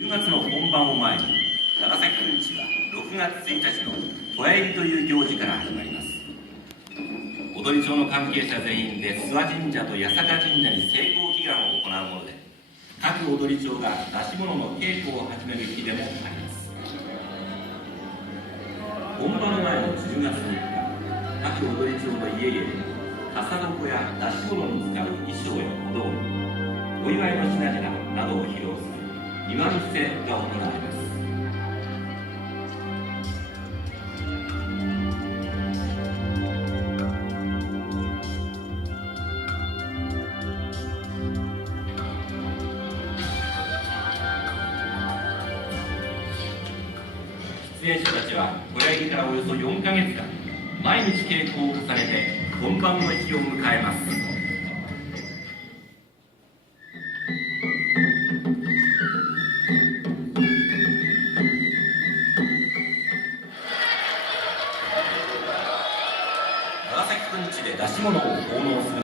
10月の本番を前に、長崎くんちは6月1日の戸屋入りという行事から始まります。踊町の関係者全員で諏訪神社と八坂神社に成功祈願を行うもので、各踊町が出し物の稽古を始める日でもあります。本番の前の10月3日、各踊町の家々で笠床や出し物に使う衣装や小道具、お祝いの品々などを披露する庭見せが行われます。出演者たちは戸屋入りからおよそ4ヶ月間、毎日稽古を重ねて本番の日を迎えます。長崎くんちで出し物を奉納する